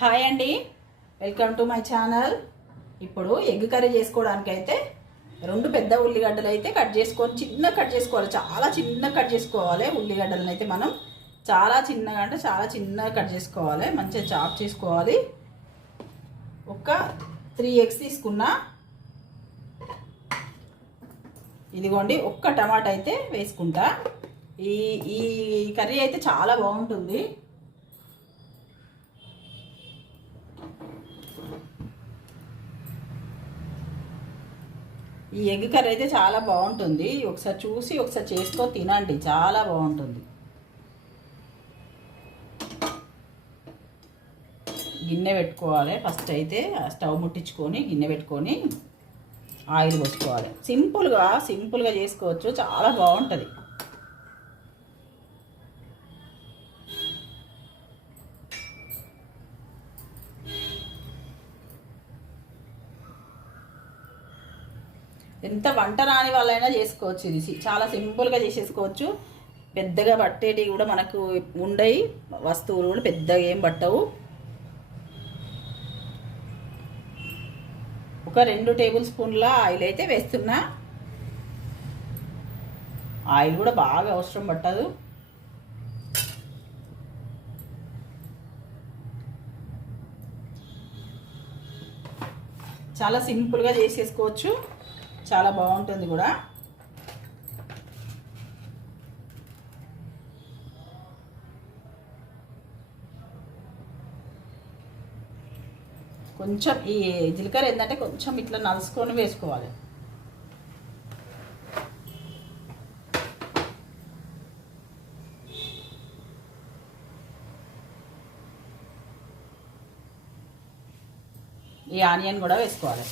Hi అండి. Welcome to my channel. ఇప్పుడు egg curry చేసుకోవడానికి అయితే రెండు పెద్ద ఉల్లిగడ్డలు అయితే కట్ చేసుకొని చిన్న కట్ చేసుకోవాలి. చాలా చిన్న కట్ చేసుకోవాలి ఉల్లిగడ్డలను అయితే మనం. చాలా చిన్నగా అంటే చాలా చిన్నగా కట్ చేసుకోవాలి. మంచిగా చాప్ చేసుకోవాలి. ఒక త్రీ ఎగ్స్ తీసుకున్నా. ఇదిగోండి ఒక్క టమాటా అయితే వేసుకుంటా. ఈ ఈ కర్రీ అయితే చాలా బాగుంటుంది. ఈ ఎగ్ కర్రీ అయితే చాలా బాగుంటుంది. ఒకసారి చూసి ఒకసారి చేసుకో తినండి. చాలా బాగుంటుంది. గిన్నె పెట్టుకోవాలి. ఫస్ట్ అయితే స్టవ్ ముట్టించుకొని గిన్నె పెట్టుకొని ఆయిల్ పోసుకోవాలి. సింపుల్గా సింపుల్గా చేసుకోవచ్చు. చాలా బాగుంటుంది. ఎంత వంట రాని వాళ్ళైనా చేసుకోవచ్చు ఇది. చాలా సింపుల్గా చేసేసుకోవచ్చు. పెద్దగా పట్టేటివి కూడా మనకు ఉండయి. వస్తువులు కూడా పెద్దగా ఏం పట్టవు. ఒక రెండు టేబుల్ స్పూన్ల ఆయిల్ అయితే వేస్తున్నా. ఆయిల్ కూడా బాగా అవసరం పట్టదు. చాలా సింపుల్గా చేసేసుకోవచ్చు. చాలా బాగుంటుంది కూడా. కొంచెం ఈ జీలకర్ర ఏంటంటే కొంచెం ఇట్లా నలుసుకొని వేసుకోవాలి. ఈ ఆనియన్ కూడా వేసుకోవాలి.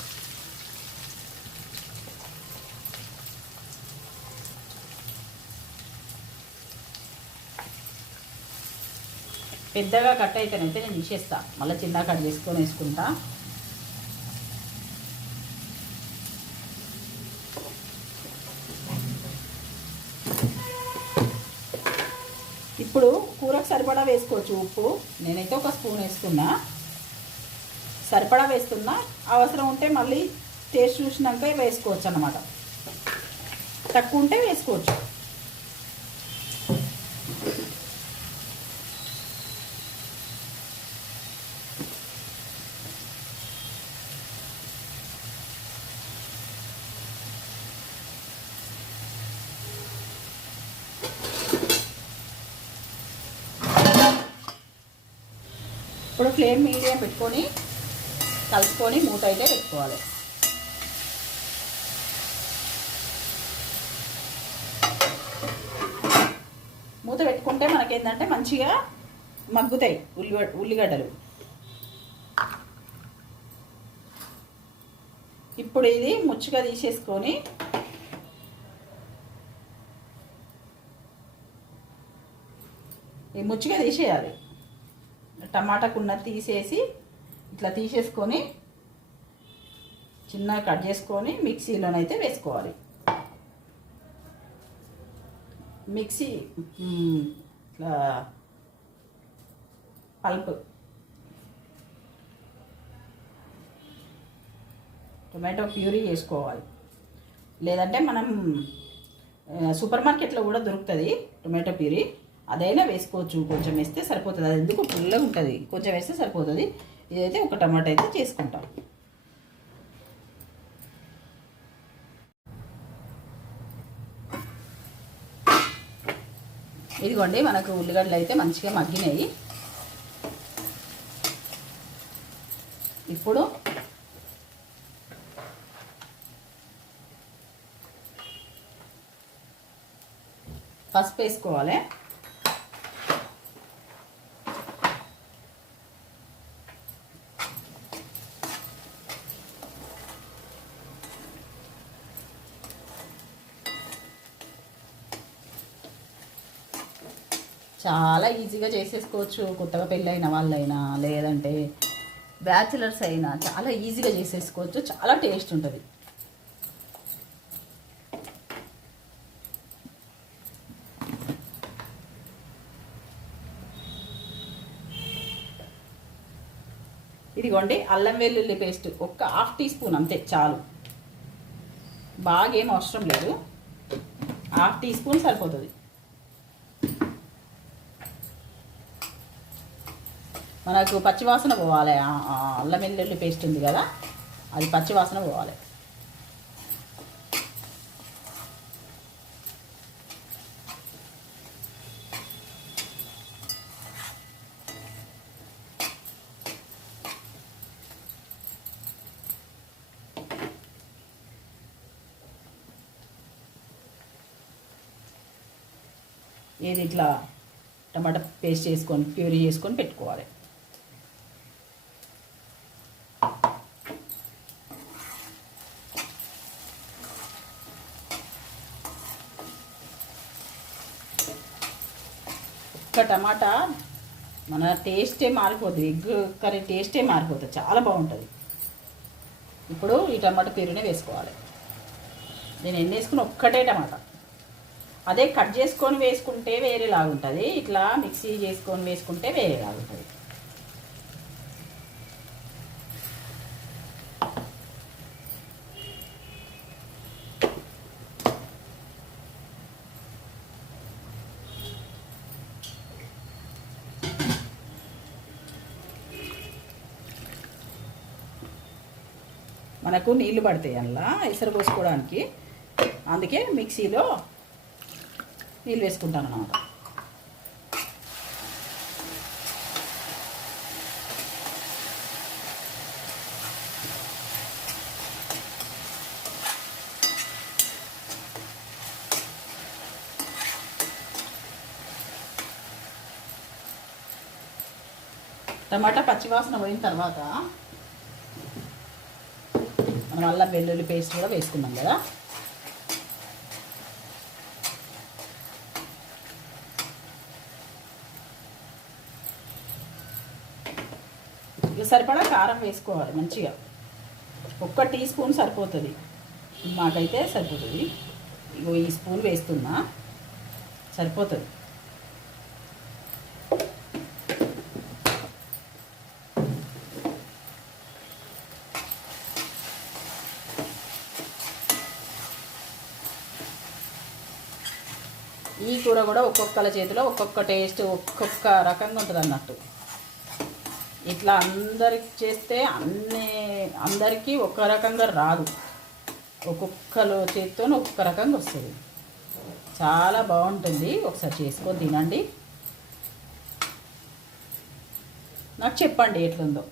పెద్దగా కట్ అయితేనైతే నేను తీసేస్తా. మళ్ళీ చిన్న కట్ చేసుకొని వేసుకుంటా. ఇప్పుడు కూరకు సరిపడా వేసుకోవచ్చు ఉప్పు. నేనైతే ఒక స్పూన్ వేస్తున్నా. సరిపడా వేస్తున్నా. అవసరం ఉంటే మళ్ళీ టేస్ట్ చూసినాక వేసుకోవచ్చు అన్నమాట తక్కువ ఉంటే వేసుకోవచ్చు. ఫ్లేమ్ మీడియం పెట్టుకొని కలుపుకొని మూత అయితే పెట్టుకోవాలి. మూత పెట్టుకుంటే మనకేంటంటే మంచిగా మగ్గుతాయి ఉల్లి ఉల్లిగడ్డలు. ఇప్పుడు ఇది ముచ్చుగా తీసేసుకొని ఈ ముచ్చుగా తీసేయాలి. టమాటాకున్న తీసేసి ఇట్లా తీసేసుకొని చిన్నగా కట్ చేసుకొని మిక్సీలోనైతే వేసుకోవాలి. మిక్సీ ఇట్లా పల్ప్. టొమాటో ప్యూరీ చేసుకోవాలి. లేదంటే మనం సూపర్ మార్కెట్లో కూడా దొరుకుతుంది టొమాటో ప్యూరీ. అదైనా వేసుకోవచ్చు కొంచెం వేస్తే సరిపోతుంది. అది ఎందుకు పుల్లగా ఉంటుంది. కొంచెం వేస్తే సరిపోతుంది. ఇదైతే ఒక టమాటా అయితే చేసుకుంటాం. ఇదిగోండి మనకు ఉల్లిగడ్డలు అయితే మంచిగా మగ్గినాయి. ఇప్పుడు పసుపు వేసుకోవాలి. చాలా ఈజీగా చేసేసుకోవచ్చు. కొత్తగా పెళ్ళైన వాళ్ళైనా లేదంటే బ్యాచిలర్స్ అయినా చాలా ఈజీగా చేసేసుకోవచ్చు. చాలా టేస్ట్ ఉంటుంది. ఇదిగోండి అల్లం వెల్లుల్లి పేస్ట్. ఒక్క హాఫ్ టీ స్పూన్ అంతే చాలు. బాగా ఏం అవసరం లేదు. హాఫ్ టీ స్పూన్ సరిపోతుంది. మనకు పచ్చివాసన పోవాలి. అల్లం వెల్లుల్లి పేస్ట్ ఉంది కదా అది పచ్చివాసన పోవాలి. ఏది ఇట్లా టమాటా పేస్ట్ చేసుకొని ప్యూరీ చేసుకొని పెట్టుకోవాలి. ఒక్క టమాటా మన టేస్టే మారిపోతుంది ఎగ్ కర్రీ టేస్టే మారిపోతుంది చాలా బాగుంటుంది. ఇప్పుడు ఈ టమాటా ప్యూరీనే వేసుకోవాలి. నేను ఎన్ని వేసుకుని ఒక్కటే టమాటా. అదే కట్ చేసుకొని వేసుకుంటే వేరేలాగా ఉంటుంది ఇట్లా మిక్సీ చేసుకొని వేసుకుంటే వేరేలాగా ఉంటుంది మనకు నీళ్ళు పడతాయి అందులో ఎసరు పోసుకోవడానికి. అందుకే మిక్సీలో నీళ్ళు వేసుకుంటాను అన్నమాట. టమాటా పచ్చివాసన పోయిన తర్వాత మనం అల్లం వెల్లుల్లి పేస్ట్ కూడా వేసుకున్నాం కదా. ఇక సరిపడా కారం వేసుకోవాలి మంచిగా. ఒక్క టీ స్పూన్ సరిపోతుంది. మాకైతే సరిపోతుంది. ఇగో ఈ స్పూన్ వేస్తున్నా. సరిపోతుంది. ఈ కూర కూడా ఒక్కొక్కల చేతిలో ఒక్కొక్క టేస్ట్ ఒక్కొక్క రకంగా ఉంటుంది అన్నట్టు. ఇట్లా అందరికి చేస్తే అన్ని అందరికీ ఒక రకంగా రాదు. ఒక్కొక్కరు చేతితో ఒక్కొక్క రకంగా వస్తుంది. చాలా బాగుంటుంది. ఒకసారి చేసుకొని తినండి. నాకు చెప్పండి ఎట్లుందో.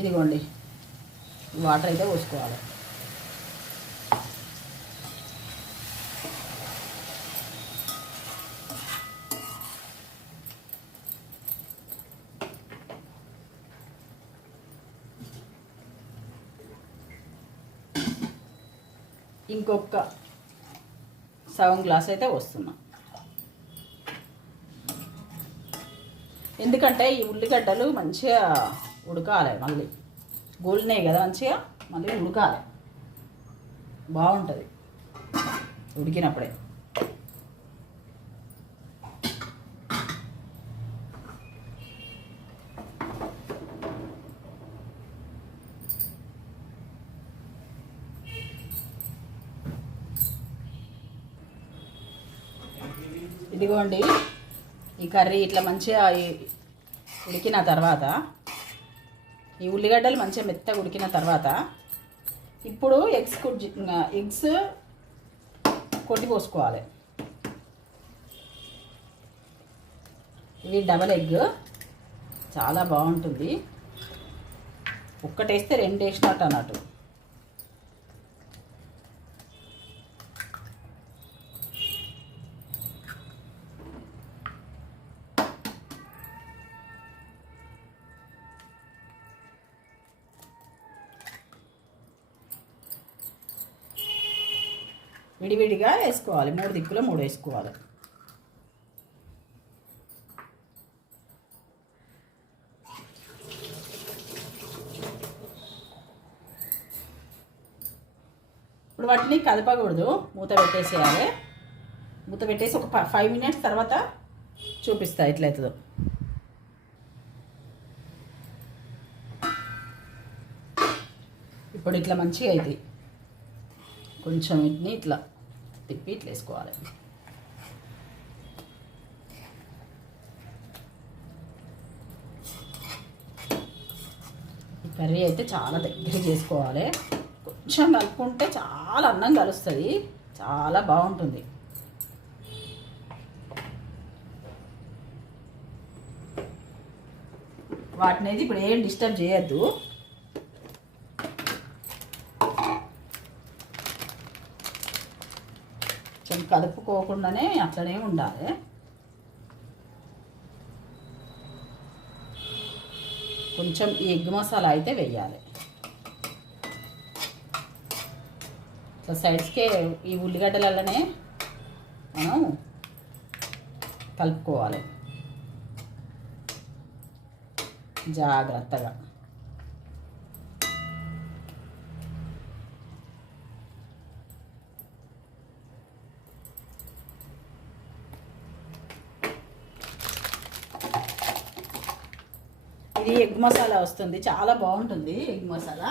ఇదిగోండి వాటర్ అయితే పోసుకోవాలి. ఇంకొక సగం గ్లాస్ అయితే వస్తున్నాం ఎందుకంటే ఈ ఉల్లిగడ్డలు మంచిగా ఉడకాలి మళ్ళీ. గోలినాయి కదా మంచిగా మళ్ళీ ఉడకాలి. బాగుంటుంది. ఉడికినప్పుడే. ఇదిగోండి ఈ కర్రీ ఇట్లా మంచిగా ఉడికిన తర్వాత ఈ ఉల్లిగడ్డలు మంచిగా మెత్తగా ఉడికిన తర్వాత ఇప్పుడు ఎగ్స్ కుడి ఎగ్స్ కొట్టి పోసుకోవాలి. ఇది డబల్ ఎగ్. చాలా బాగుంటుంది. ఒక్కటేస్తే రెండు వేసినట్టు అన్నట్టు. విడివిడిగా వేసుకోవాలి. మూడు దిక్కులో మూడు వేసుకోవాలి. ఇప్పుడు వాటిని కదపకూడదు. మూత పెట్టేసేయాలి. మూత పెట్టేసి ఒక ఫైవ్ మినిట్స్ తర్వాత చూపిస్తా ఎట్లయితుందో. ఇప్పుడు ఇట్లా మంచిగా అవుతాయి కొంచెం ఇట్ని ఇట్లా. తిప్పి ఇట్లా వేసుకోవాలి కర్రీ అయితే చాలా దగ్గర చేసుకోవాలి. కొంచెం కలుపుకుంటే చాలా అన్నం కలుస్తుంది. చాలా బాగుంటుంది. వాటిని అయితే ఇప్పుడు ఏం డిస్టర్బ్ చేయొద్దు. కలుపుకోకుండానే అట్లనే ఉండాలి. కొంచెం ఈ ఎగ్ మసాలా అయితే వెయ్యాలి ఇట్లా సైడ్స్కే ఈ ఉల్లిగడ్డలలోనే మనం కలుపుకోవాలి. జాగ్రత్తగా. ఇది ఎగ్ మసాలా వస్తుంది. చాలా బాగుంటుంది ఎగ్ మసాలా.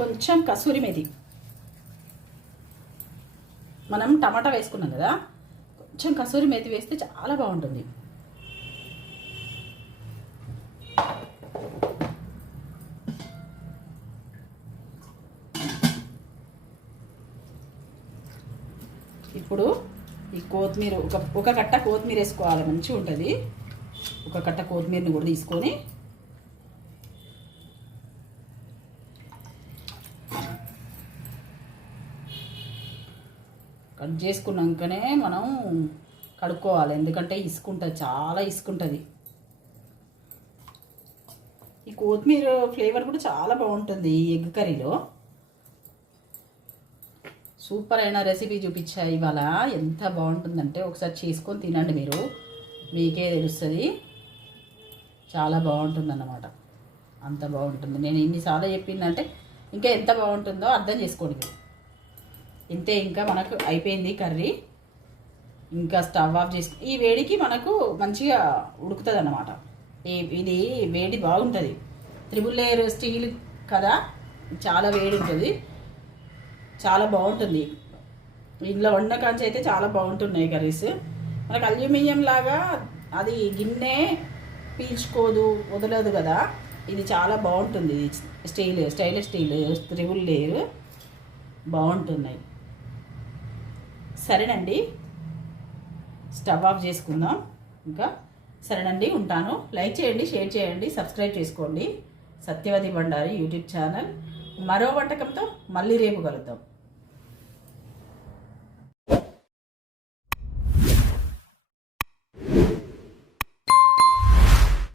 కొంచెం కసూరి మెది మనం టమాటా వేసుకున్నాం కదా కొంచెం కసూరి మెతి వేస్తే చాలా బాగుంటుంది. ఇప్పుడు ఈ కొత్తిమీర ఒక ఒక కట్ట కొత్తిమీర వేసుకోవాలి మంచిగా ఉంటుంది. ఒక కట్ట కొత్తిమీరని కూడా తీసుకొని చేసుకున్నాకనే మనం కడుక్కోవాలి. ఎందుకంటే ఇసుకుంటుంది చాలా ఇసుకుంటుంది. ఈ కొత్తిమీర ఫ్లేవర్ కూడా చాలా బాగుంటుంది ఈ ఎగ్ కర్రీలో. సూపర్ అయిన రెసిపీ చూపించా ఇవాళ. ఎంత బాగుంటుందంటే ఒకసారి చేసుకొని తినండి మీరు. మీకే తెలుస్తుంది. చాలా బాగుంటుందన్నమాట. అంత బాగుంటుంది. నేను ఎన్నిసార్లు చెప్పిందంటే ఇంకా ఎంత బాగుంటుందో అర్థం చేసుకోండి మీరు. ఇంతే ఇంకా మనకు అయిపోయింది కర్రీ. ఇంకా స్టవ్ ఆఫ్ చేసి ఈ వేడికి మనకు మంచిగా ఉడుకుతుంది అన్నమాట ఇది వేడి బాగుంటుంది. త్రిబుల్ లేయర్ స్టీల్ కదా చాలా వేడి ఉంటుంది. చాలా బాగుంటుంది. ఇంట్లో వండిన కాంచి అయితే చాలా బాగుంటున్నాయి కర్రీస్. మనకు అల్యూమినియం లాగా అది గిన్నె పీల్చుకోదు వదలదు కదా. ఇది చాలా బాగుంటుంది. Steel stylish steel triple layer బాగుంటున్నాయి. సరేనండి. స్టవ్ ఆఫ్ చేసుకుందాం. ఇంకా సరేనండి ఉంటాను. లైక్ చేయండి షేర్ చేయండి సబ్స్క్రైబ్ చేసుకోండి. Satyavathi Bandari YouTube channel. మరో వంటకంతో మళ్ళీ రేపు కలుద్దాం.